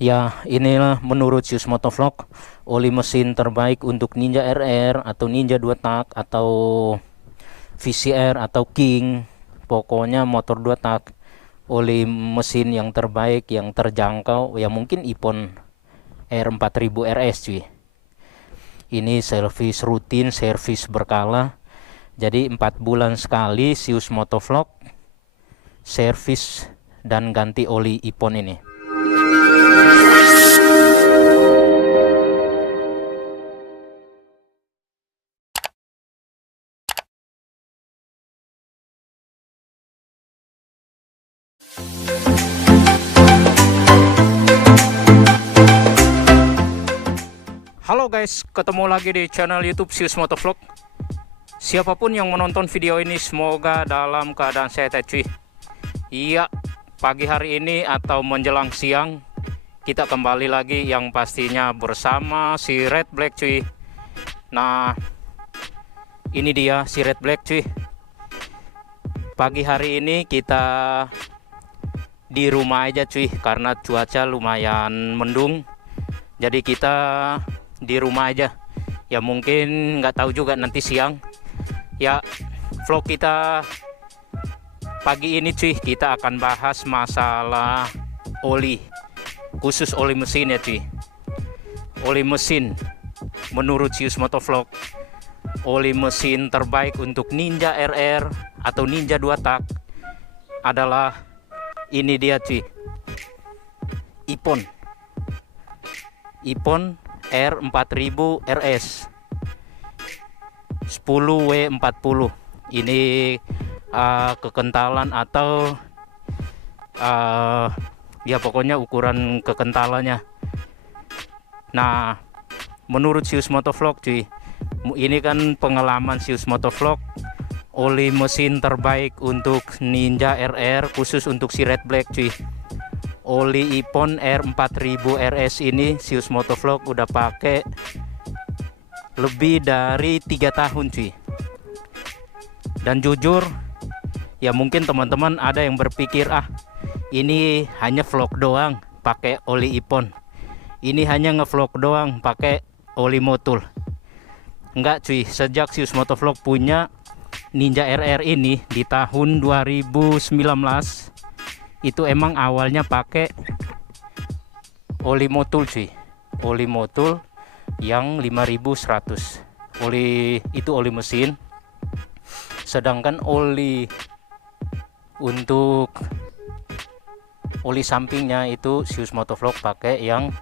Ya, inilah menurut Sius Motovlog oli mesin terbaik untuk Ninja RR atau Ninja 2 tak atau VCR atau King. Pokoknya motor 2 tak, oli mesin yang terbaik, yang terjangkau, ya mungkin Ippon R4000 RS cuy. Ini servis rutin, servis berkala. Jadi 4 bulan sekali Sius Motovlog servis dan ganti oli Ippon ini. Halo guys, ketemu lagi di channel YouTube Sius Motovlog. Siapapun yang menonton video ini semoga dalam keadaan sehat cuy. Iya, pagi hari ini atau menjelang siang kita kembali lagi yang pastinya bersama si Red Black cuy. Nah, ini dia si Red Black cuy. Pagi hari ini kita di rumah aja cuy karena cuaca lumayan mendung. Jadi kita di rumah aja. Ya mungkin nggak tahu juga nanti siang. Ya vlog kita pagi ini cuy, kita akan bahas masalah oli, khusus oli mesin ya cuy. Oli mesin menurut Sius Motovlog, oli mesin terbaik untuk Ninja RR atau Ninja 2 tak adalah ini dia cuy, Ippon R4000 RS 10W40. Ini kekentalan atau ya pokoknya ukuran kekentalannya. Nah, menurut Sius Motovlog cuy, ini kan pengalaman Sius Motovlog, oli mesin terbaik untuk Ninja RR khusus untuk si Red Black cuy. Oli Ippon R4000 RS ini Sius Motovlog udah pakai lebih dari 3 tahun cuy. Dan jujur ya mungkin teman-teman ada yang berpikir ini hanya vlog doang pakai oli Ippon, ini hanya ngevlog doang pakai oli Motul. Enggak cuy, sejak Sius Motovlog punya Ninja RR ini di tahun 2019 itu emang awalnya pakai oli Motul cuy, oli Motul yang 5100. Oli itu oli mesin, sedangkan oli untuk oli sampingnya itu Sius Motovlog pakai yang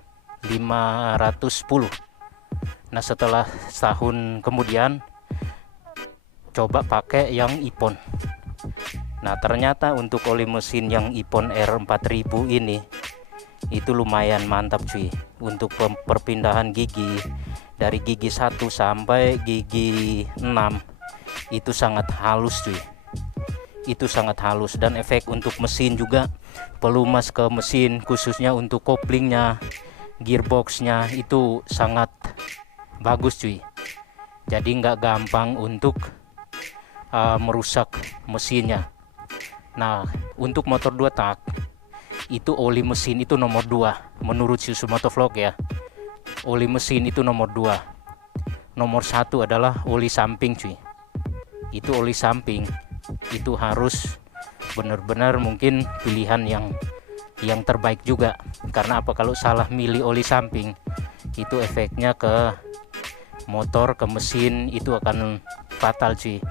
510. Nah, setelah setahun kemudian coba pakai yang Ippon. Nah, ternyata untuk oli mesin yang Ippon R4000 ini itu lumayan mantap cuy. Untuk perpindahan gigi dari gigi 1 sampai gigi 6 itu sangat halus cuy. Itu sangat halus, dan efek untuk mesin juga, pelumas ke mesin khususnya untuk koplingnya, gearboxnya itu sangat bagus cuy. Jadi nggak gampang untuk merusak mesinnya. Nah, untuk motor 2 tak itu oli mesin itu nomor 2 menurut Sius Motovlog ya. Oli mesin itu nomor 2. Nomor 1 adalah oli samping cuy. Itu oli samping itu harus benar-benar mungkin pilihan yang terbaik juga. Karena apa, kalau salah milih oli samping itu efeknya ke motor, ke mesin itu akan fatal cuy.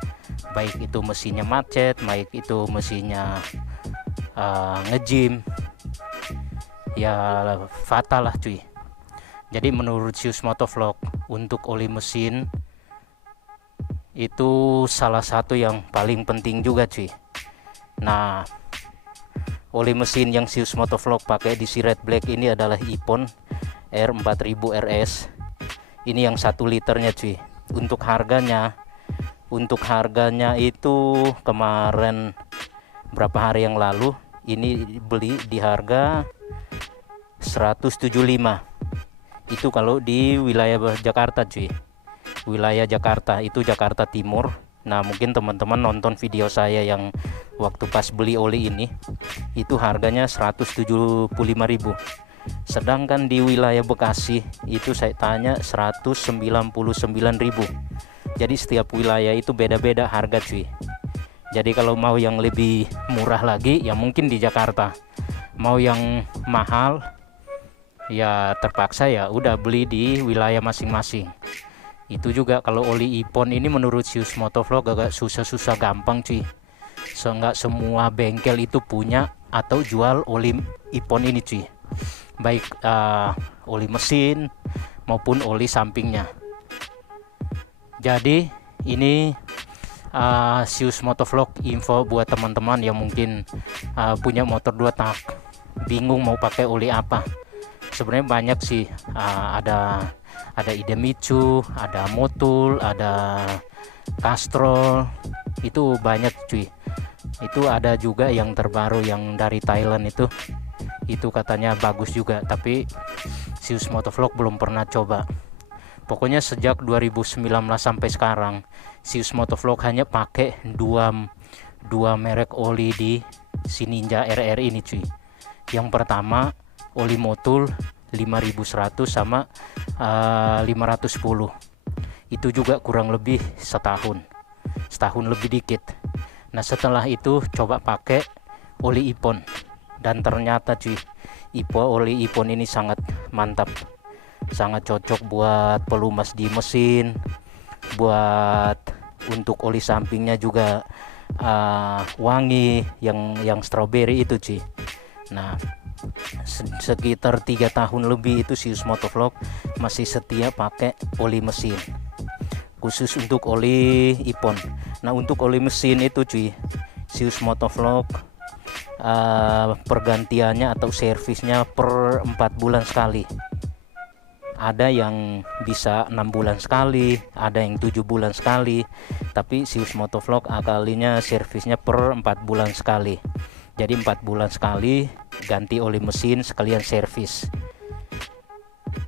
Baik itu mesinnya macet, baik itu mesinnya ngejim, ya fatal lah cuy. Jadi menurut Sius Motovlog untuk oli mesin itu salah satu yang paling penting juga cuy. Nah, oli mesin yang Sius Motovlog pakai di si Red Black ini adalah Ippon R4000 RS. Ini yang 1 liternya cuy. Untuk harganya itu kemarin berapa hari yang lalu ini beli di harga 175. Itu kalau di wilayah Jakarta cuy. Wilayah Jakarta itu Jakarta Timur. Nah, mungkin teman-teman nonton video saya yang waktu pas beli oli ini itu harganya 175.000. Sedangkan di wilayah Bekasi itu saya tanya 199.000. Jadi setiap wilayah itu beda-beda harga cuy. Jadi kalau mau yang lebih murah lagi ya mungkin di Jakarta. Mau yang mahal ya terpaksa ya udah beli di wilayah masing-masing. Itu juga kalau oli Ipon ini menurut Sius Motovlog agak susah-susah gampang cuy. Nggak semua bengkel itu punya atau jual oli Ipon ini cuy. Baik oli mesin maupun oli sampingnya. Jadi ini Sius Motovlog info buat teman-teman yang mungkin punya motor 2 tak, bingung mau pakai oli apa. Sebenarnya banyak sih, ada Idemitsu, ada Motul, ada Castrol, itu banyak cuy. Itu ada juga yang terbaru yang dari Thailand itu katanya bagus juga, tapi Sius Motovlog belum pernah coba. Pokoknya sejak 2019 sampai sekarang Sius Motovlog hanya pakai dua merek oli di si Ninja RR ini cuy. Yang pertama oli Motul 5100 sama 510. Itu juga kurang lebih setahun lebih dikit. Nah setelah itu coba pakai oli Ipon, dan ternyata cuy, oli Ipon ini sangat mantap, sangat cocok buat pelumas di mesin, buat untuk oli sampingnya juga wangi yang strawberry itu cuy. Nah sekitar 3 tahun lebih itu Sius Motovlog masih setia pakai oli mesin khusus untuk oli Ipon. Nah untuk oli mesin itu cuy, Sius Motovlog pergantiannya atau servisnya per 4 bulan sekali. Ada yang bisa 6 bulan sekali, ada yang 7 bulan sekali, tapi Sius Motovlog kalinya servisnya per 4 bulan sekali. Jadi 4 bulan sekali ganti oli mesin sekalian servis.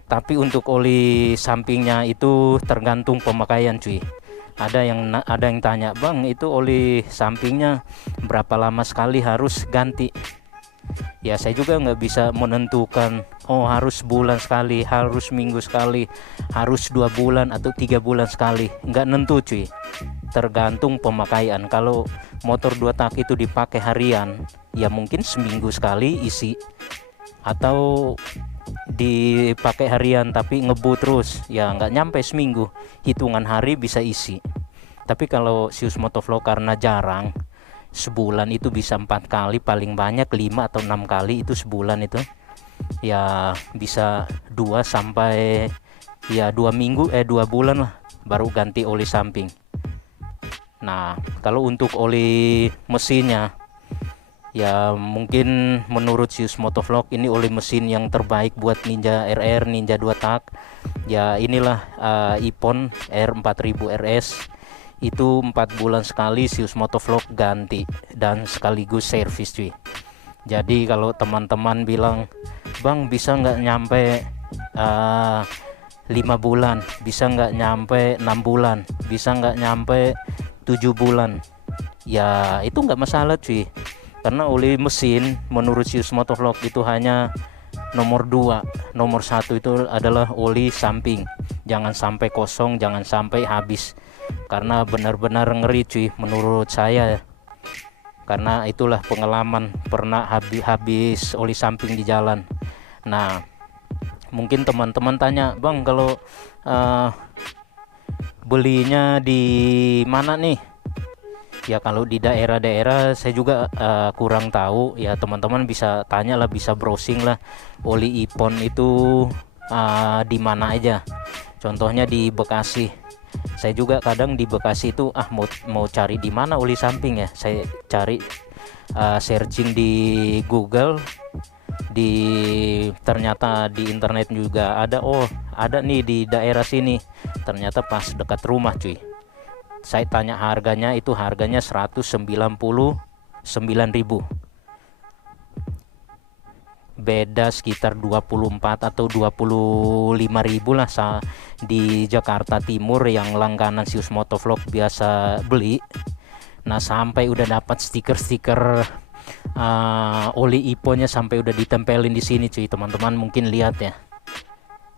Tapi untuk oli sampingnya itu tergantung pemakaian cuy. Ada yang tanya, bang itu oli sampingnya berapa lama sekali harus ganti? Ya saya juga nggak bisa menentukan, oh harus bulan sekali, harus minggu sekali, harus 2 bulan atau 3 bulan sekali. Nggak nentu cuy, tergantung pemakaian. Kalau motor 2 tak itu dipakai harian, ya mungkin seminggu sekali isi, atau dipakai harian tapi ngebu terus, ya nggak nyampe seminggu, hitungan hari bisa isi. Tapi kalau Sius Motovlog karena jarang, sebulan itu bisa 4 kali, paling banyak 5 atau 6 kali itu sebulan itu, ya bisa 2 sampai ya 2 minggu 2 bulan lah baru ganti oli samping. Nah kalau untuk oli mesinnya ya mungkin menurut Sius Motovlog ini oli mesin yang terbaik buat Ninja RR, Ninja 2 tak. Ya inilah Ipon R4000 RS. Itu 4 bulan sekali Sius Motovlog ganti dan sekaligus servis cuy. Jadi kalau teman-teman bilang, bang bisa nggak nyampe 5 bulan, bisa nggak nyampe 6 bulan, bisa nggak nyampe 7 bulan, ya itu nggak masalah cuy. Karena oli mesin menurut Sius Motovlog itu hanya nomor 2, nomor 1 itu adalah oli samping. Jangan sampai kosong, jangan sampai habis, karena benar-benar ngeri cuy menurut saya. Karena itulah pengalaman, pernah habis oli samping di jalan. Nah mungkin teman-teman tanya, bang kalau belinya di mana nih? Ya kalau di daerah-daerah saya juga kurang tahu, ya teman-teman bisa tanya lah, bisa browsing lah oli Ipon itu di mana aja. Contohnya di Bekasi, saya juga kadang di Bekasi itu mau cari di mana oli samping ya, saya cari searching di Google, ternyata di internet juga ada, oh ada nih di daerah sini, ternyata pas dekat rumah cuy. Saya tanya harganya, itu harganya 199.000, beda sekitar 24 atau 25.000 lah di Jakarta Timur yang langganan Sius Motovlog biasa beli. Nah sampai udah dapat stiker-stiker oli iponnya sampai udah ditempelin di sini cuy. Teman-teman mungkin lihat ya.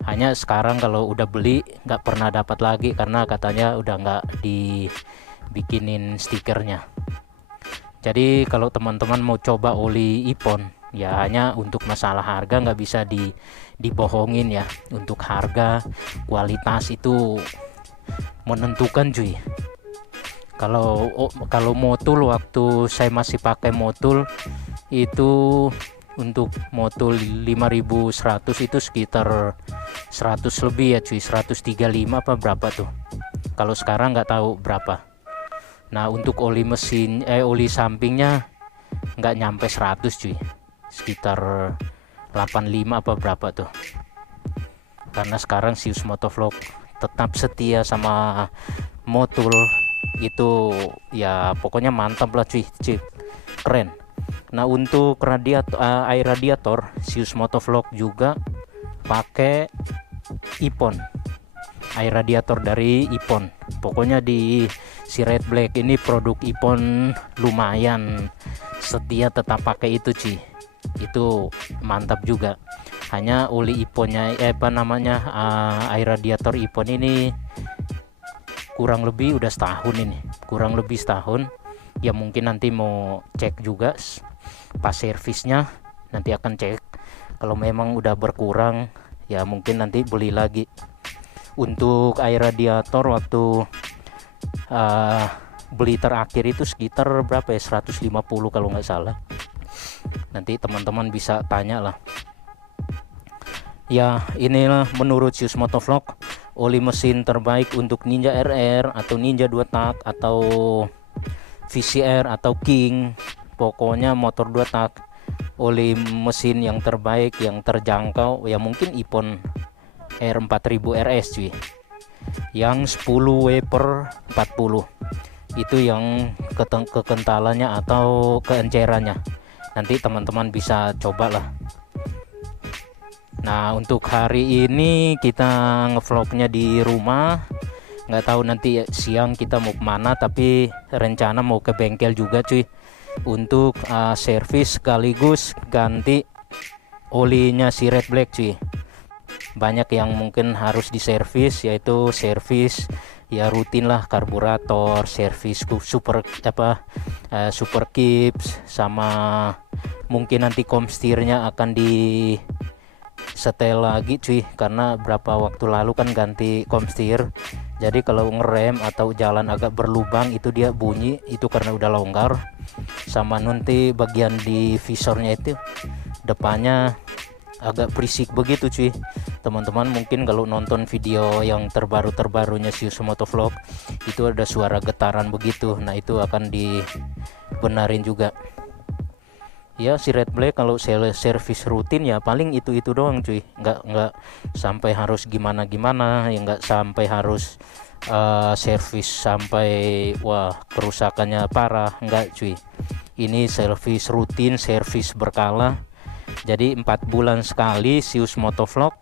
Hanya sekarang kalau udah beli nggak pernah dapat lagi karena katanya udah nggak dibikinin stikernya. Jadi kalau teman-teman mau coba oli ipon ya, hanya untuk masalah harga nggak bisa dibohongin ya. Untuk harga, kualitas itu menentukan cuy. Kalau motul, waktu saya masih pakai motul itu, untuk motul 5100 itu sekitar 100 lebih ya cuy, 135 apa berapa tuh. Kalau sekarang nggak tahu berapa. Nah untuk oli mesin oli sampingnya nggak nyampe 100 cuy, sekitar 85 apa berapa tuh. Karena sekarang Zeus Motovlog tetap setia sama motul itu ya, pokoknya mantap lah cuy, keren. Nah untuk air radiator Zeus Motovlog juga pakai Ipon, air radiator dari Ipon. Pokoknya di si Red Black ini produk Ipon lumayan setia, tetap pakai itu cuy, itu mantap juga. Hanya oli Iponnya air radiator Ipon ini kurang lebih udah setahun ini, kurang lebih setahun ya. Mungkin nanti mau cek juga pas servisnya, nanti akan cek. Kalau memang udah berkurang ya mungkin nanti beli lagi. Untuk air radiator waktu beli terakhir itu sekitar berapa ya, 150 kalau nggak salah. Nanti teman-teman bisa tanya lah ya. Inilah menurut Zeus Motovlog oli mesin terbaik untuk Ninja RR atau Ninja 2 tak atau VCR atau King. Pokoknya motor 2 tak, oli mesin yang terbaik, yang terjangkau ya mungkin Ipon R4000 RS cuy, yang 10W per 40 itu yang kekentalannya atau keencerannya. Nanti teman-teman bisa cobalah. Nah untuk hari ini kita ngevlognya di rumah, nggak tahu nanti siang kita mau kemana, tapi rencana mau ke bengkel juga cuy, untuk servis sekaligus ganti olinya si Red Black cuy. Banyak yang mungkin harus diservis, yaitu servis ya rutin lah, karburator, servis super kips, sama mungkin nanti komstirnya akan di setel lagi cuy, karena berapa waktu lalu kan ganti komstir. Jadi kalau ngerem atau jalan agak berlubang itu dia bunyi, itu karena udah longgar. Sama nanti bagian di visornya itu depannya agak berisik begitu cuy. Teman-teman mungkin kalau nonton video yang terbarunya Zeus Motovlog itu ada suara getaran begitu, nah itu akan dibenarin juga ya. Si Red Black kalau servis rutin ya paling itu doang cuy, nggak sampai harus gimana ya, nggak sampai harus servis sampai wah kerusakannya parah, nggak cuy. Ini servis rutin, servis berkala. Jadi 4 bulan sekali Zeus Motovlog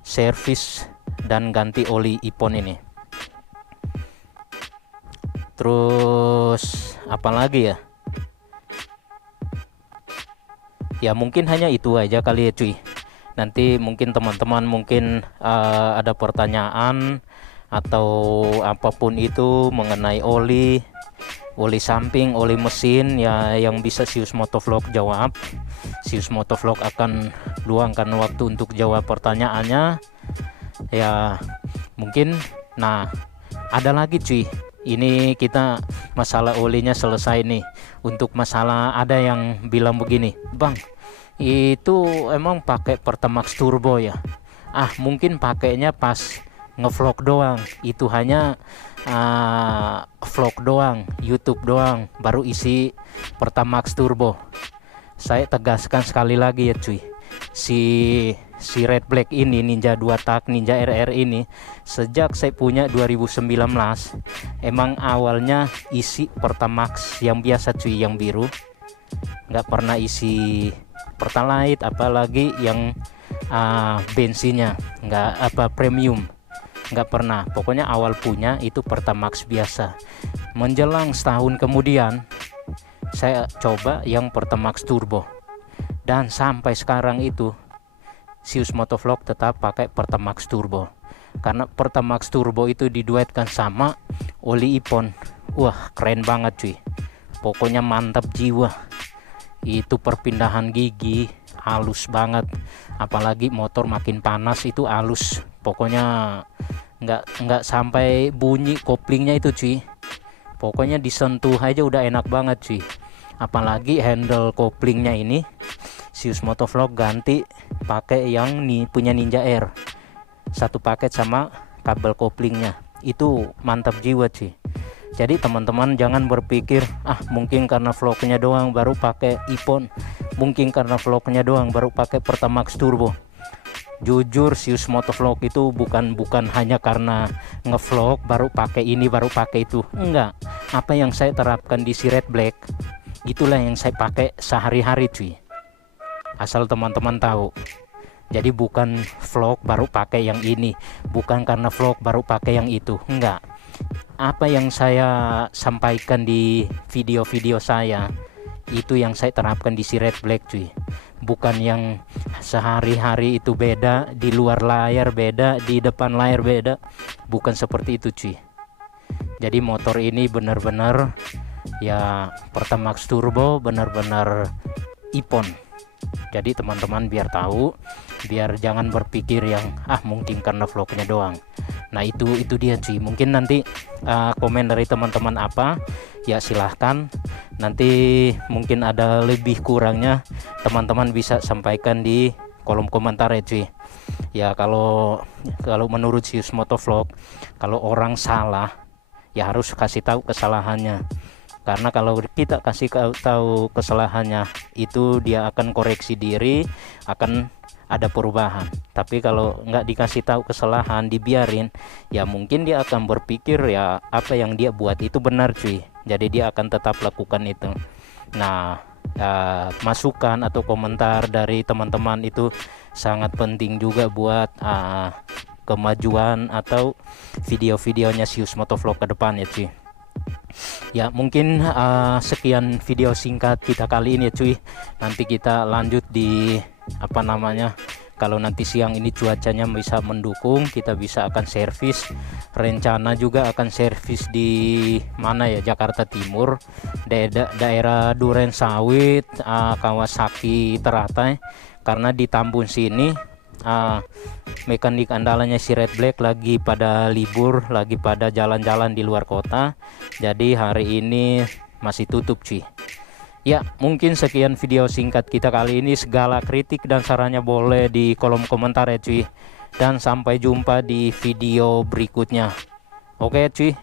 servis dan ganti oli Ipon ini. Terus apalagi ya, ya mungkin hanya itu aja kali ya cuy. Nanti mungkin teman-teman mungkin ada pertanyaan atau apapun itu mengenai oli samping, oli mesin ya, yang bisa Zeus Motovlog jawab. Zeus Motovlog akan luangkan waktu untuk jawab pertanyaannya ya mungkin. Nah ada lagi cuy, ini kita masalah olinya selesai nih. Untuk masalah, ada yang bilang begini, bang itu emang pakai Pertamax turbo ya? Mungkin pakainya pas ngevlog doang, itu hanya vlog doang, YouTube doang, baru isi Pertamax turbo. Saya tegaskan sekali lagi ya cuy, si Red Black ini, Ninja 2 tak, Ninja RR ini, sejak saya punya 2019 emang awalnya isi Pertamax yang biasa cuy, yang biru, nggak pernah isi Pertalite, apalagi yang bensinnya nggak premium, nggak pernah. Pokoknya awal punya itu Pertamax biasa. Menjelang setahun kemudian saya coba yang Pertamax Turbo, dan sampai sekarang itu Zeus Motovlog tetap pakai Pertamax Turbo, karena Pertamax Turbo itu diduetkan sama oli Ippon. Wah, keren banget cuy, pokoknya mantap jiwa. Itu perpindahan gigi halus banget, apalagi motor makin panas itu halus, pokoknya nggak sampai bunyi koplingnya itu cuy, pokoknya disentuh aja udah enak banget cuy. Apalagi handle koplingnya ini Zeus Motovlog ganti pakai yang punya Ninja Air, satu paket sama kabel koplingnya, itu mantap jiwa cuy. Jadi teman-teman jangan berpikir mungkin karena vlognya doang baru pakai Ippon, mungkin karena vlognya doang baru pakai Pertamax Turbo. Jujur Zeus Motovlog itu bukan hanya karena ngevlog baru pakai ini baru pakai itu, enggak. Apa yang saya terapkan di si Red Black itulah yang saya pakai sehari-hari cuy, asal teman-teman tahu. Jadi bukan vlog baru pakai yang ini, bukan karena vlog baru pakai yang itu, enggak. Apa yang saya sampaikan di video-video saya itu yang saya terapkan di si Red Black cuy, bukan yang sehari-hari itu beda, di luar layar beda, di depan layar beda, bukan seperti itu cuy. Jadi motor ini benar-benar ya Pertamax Turbo, benar-benar Ippon. Jadi teman-teman biar tahu, biar jangan berpikir yang mungkin karena vlognya doang. Nah itu dia cuy. Mungkin nanti komen dari teman-teman apa ya, silahkan. Nanti mungkin ada lebih kurangnya teman-teman bisa sampaikan di kolom komentar ya cuy. Ya kalau menurut Zeus Motovlog, kalau orang salah ya harus kasih tahu kesalahannya. Karena kalau kita kasih tahu kesalahannya, itu dia akan koreksi diri, akan ada perubahan. Tapi kalau nggak dikasih tahu kesalahan, dibiarin, ya mungkin dia akan berpikir ya apa yang dia buat itu benar cuy. Jadi dia akan tetap lakukan itu. Nah, masukan atau komentar dari teman-teman itu sangat penting juga buat kemajuan atau video-videonya Zeus Motovlog ke depan ya cuy. Ya mungkin sekian video singkat kita kali ini ya cuy. Nanti kita lanjut di kalau nanti siang ini cuacanya bisa mendukung, kita bisa akan servis. Rencana juga akan servis di mana ya, Jakarta Timur, daerah Duren Sawit, Kawasaki Teratai. Karena di Tambun sini mekanik andalanya si Red Black lagi pada libur, lagi pada jalan-jalan di luar kota. Jadi hari ini masih tutup cuy. Ya mungkin sekian video singkat kita kali ini. Segala kritik dan sarannya boleh di kolom komentar ya cuy. Dan sampai jumpa di video berikutnya. Oke cuy.